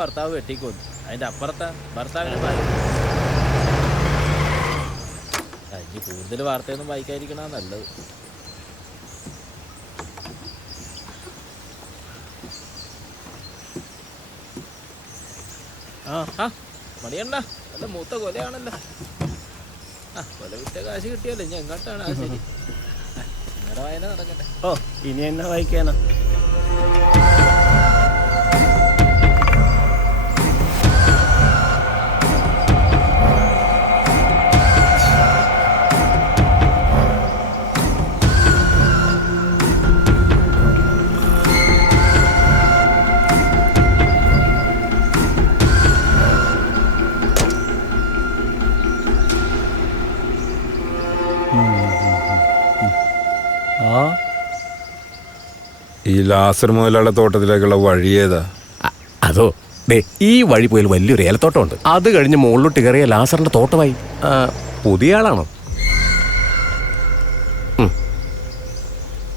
ഭർത്താവ് വെട്ടിക്കൊന്നു. അതിന്റെ അപ്പുറത്താ ഭർത്താവിന് ഇനി കൂടുതൽ വാർത്തയൊന്നും വായിക്കാതിരിക്കണ നല്ലത്. മണിയണ്ണ നല്ല മൂത്ത കൊലയാണല്ലോ. കൊല വിറ്റ കാശ് കിട്ടിയല്ലോ. ഇനി എങ്ങോട്ടാണ്? അത് ശരി, നിങ്ങളുടെ വായന നടക്കട്ടെ. ഇനി എന്നെ വായിക്കാനാ? ഈ ലാസർ മുതലുള്ള തോട്ടത്തിലേക്കുള്ള വഴി ഏതാ? അതോ, ഈ വഴി പോയാൽ വലിയൊരു ഏലത്തോട്ടമുണ്ട്. അത് കഴിഞ്ഞ് മുകളിലോട്ട് കയറിയ ലാസറിന്റെ തോട്ടമായി. പുതിയ ആളാണോ?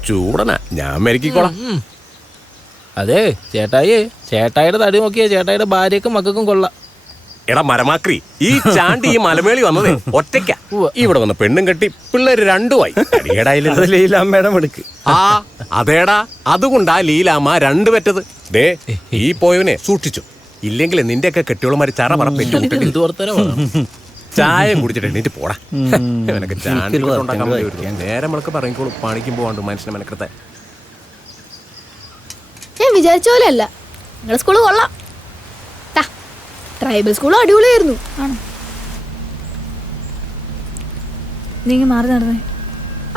ചൂടനാ, ഞാൻ മെരുക്കിക്കോളാം. അതെ ചേട്ടായി, ചേട്ടായിയുടെ തടി നോക്കിയാ ചേട്ടായിയുടെ ഭാര്യക്കും മക്കൾക്കും കൊള്ളാം. എടാ മരമാക്രി, ഈ ചാണ്ടി ഈ മലമേളി വന്നതേ ഒറ്റയ്ക്ക. ഇവിടെ വന്ന് പെണ്ണും കെട്ടി പിള്ളേര് രണ്ടുമായി. ലീലാമ്മയുടെ എടുക്ക്. അതേടാ, അതുകൊണ്ടാ ലീലാമ്മ രണ്ടു പറ്റത്. ദേ, ഈ പോയവനെ സൂക്ഷിച്ചു, ഇല്ലെങ്കിൽ നിന്റെയൊക്കെ കെട്ടിയോളമാര് ചറ പറ പെറ്റു. ചായ കുടിച്ചിട്ട് എണീറ്റ് പോടാ. ഇവനൊക്കെ ചാണ്ടി നേരം നമ്മളൊക്കെ പറയുമ്പോൾ പണിക്കും പോവാണ്ട് മനുഷ്യനെ മെനക്കെടുത്താൻ. ഞാൻ വിചാരിച്ച പോലെ അല്ല, നിങ്ങളുടെ സ്കൂള് കൊള്ളാം. ട്രൈബൽ സ്കൂൾ അടിപൊളിയായിരുന്നു. നീ മാറി നടന്നേ.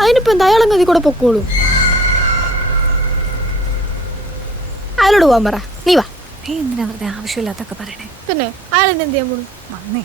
അതിനിപ്പോ എന്താ, അയാളെ നദി കൂടെ പൊക്കോളൂ. അയാളോട് പോവാൻ പറ. നീ വാ. നീ എന്തിനാ വെറുതെ ആവശ്യമില്ലാത്തൊക്കെ പറയണേ? പിന്നെ അയാൾ എന്ത് ചെയ്യാൻ പോണു? വന്നേ.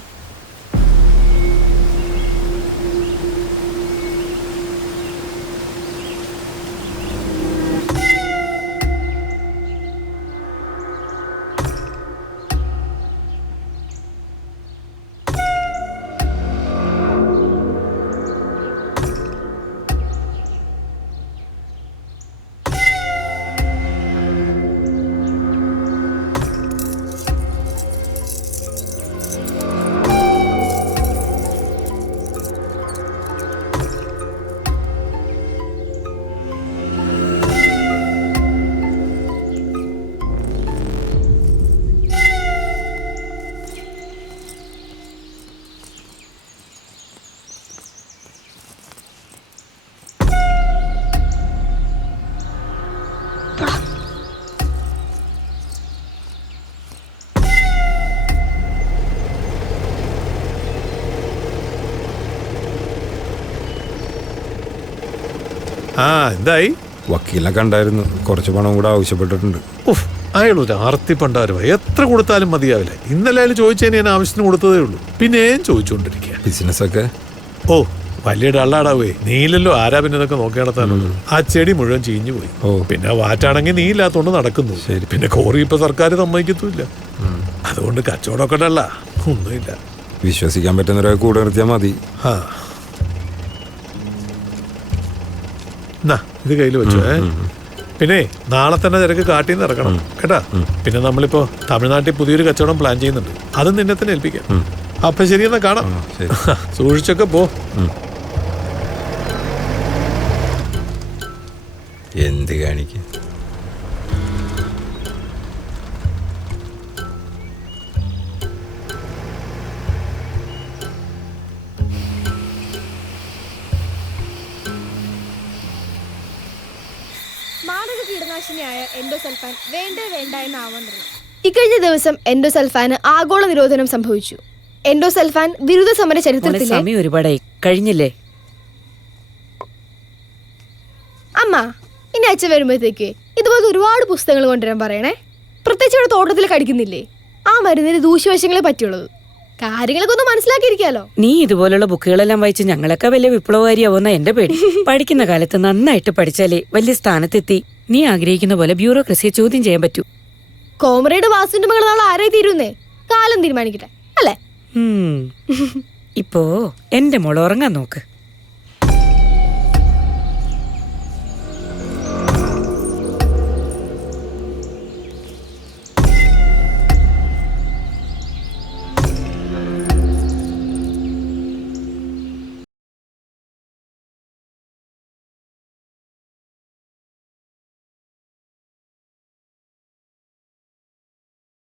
എന്തായി? വക്കീലിനെ കണ്ടായിരുന്നു. കുറച്ച് പണം കൂടെ ആവശ്യപ്പെട്ടിട്ടുണ്ട്. അയാളൊരു ആർത്തി പണ്ടാരമായി. എത്ര കൊടുത്താലും മതിയാവില്ല. ഇന്നലെ അയാൾ ചോദിച്ചതിന് ഞാൻ ആവശ്യത്തിന് കൊടുത്തതേ ഉള്ളൂ. പിന്നെയും ചോദിച്ചുകൊണ്ടിരിക്കുക. ബിസിനസ് ഒക്കെ വലിയ ഡള്ളാടാവേ. നീലല്ലോ ആരാ പിന്നെ ഇതൊക്കെ നോക്കി നടത്താനുള്ളത്. ആ ചെടി മുഴുവൻ ചീഞ്ഞു പോയി. പിന്നെ വാറ്റാണെങ്കിൽ നീ ഇല്ലാത്തോണ്ട് നടക്കുന്നു. പിന്നെ കോറി ഇപ്പൊ സർക്കാർ സമ്മതിക്കത്തുമില്ല. അതുകൊണ്ട് കച്ചവടമൊക്കെ ഡള്ള, ഒന്നുമില്ല. വിശ്വസിക്കാൻ പറ്റുന്നവരെ കൂടെ നിർത്തിയാൽ മതി. ഇത് കയ്യിൽ വെച്ചോ. പിന്നെ നാളെ തന്നെ തിരക്ക് കാട്ടിന്ന് ഇറക്കണം കേട്ടാ. പിന്നെ നമ്മളിപ്പോ തമിഴ്നാട്ടിൽ പുതിയൊരു കച്ചവടം പ്ലാൻ ചെയ്യുന്നുണ്ട്. അതും നിന്നെ തന്നെ ഏൽപ്പിക്കാം. അപ്പൊ ശരിയെന്നാ കാണാം. സൂക്ഷിച്ചൊക്കെ പോ. എന്ത് കാണിക്ക? മാരക കീടനാശിനിയായ എൻഡോസൾഫാൻ വേണ്ടേ വേണ്ട എന്ന് ആമന്ത്രണം. ഇക്കഴിഞ്ഞ ദിവസം എൻഡോസൾഫാന് ആഗോള നിരോധനം സംഭവിച്ചു. എൻഡോസൾഫാൻ വിരുദ്ധ സമര ചരിത്രത്തിലെ സമയം ഒരുപാടായി കഴിഞ്ഞില്ലേ അമ്മ? ഇനി അച്ഛൻ വരുമ്പോഴത്തേക്ക് ഇതുപോലത്തെ ഒരുപാട് പുസ്തകങ്ങൾ കൊണ്ടുവരാൻ പറയണേ. പ്രത്യേകിച്ച് ഇവിടെ തോട്ടത്തിൽ കടിക്കുന്നില്ലേ, ആ മരുന്നിന് ദൂഷ്യവശങ്ങളെ പറ്റുള്ളത്. കാര്യങ്ങളൊക്കെ ഒന്ന് മനസ്സിലാക്കിയിരിക്കാലോ. നീ ഇതുപോലുള്ള ബുക്കുകളെല്ലാം വായിച്ച് ഞങ്ങളൊക്കെ വലിയ വിപ്ലവകാരിയാവുന്ന എന്റെ പേടി. പഠിക്കുന്ന കാലത്ത് നന്നായിട്ട് പഠിച്ചാലേ വലിയ സ്ഥാനത്തെത്തി നീ ആഗ്രഹിക്കുന്ന പോലെ ബ്യൂറോക്രസിയെ ചോദ്യം ചെയ്യാൻ പറ്റൂ. കോമറേഡ് വാസുവിന്റെ മകൾ നാളെ ആരായി തീരുന്നേ? കാലം തീരുമാനിക്കട്ടെ അല്ലേ? ഇപ്പോ എന്റെ മോൾ ഉറങ്ങാൻ നോക്ക്.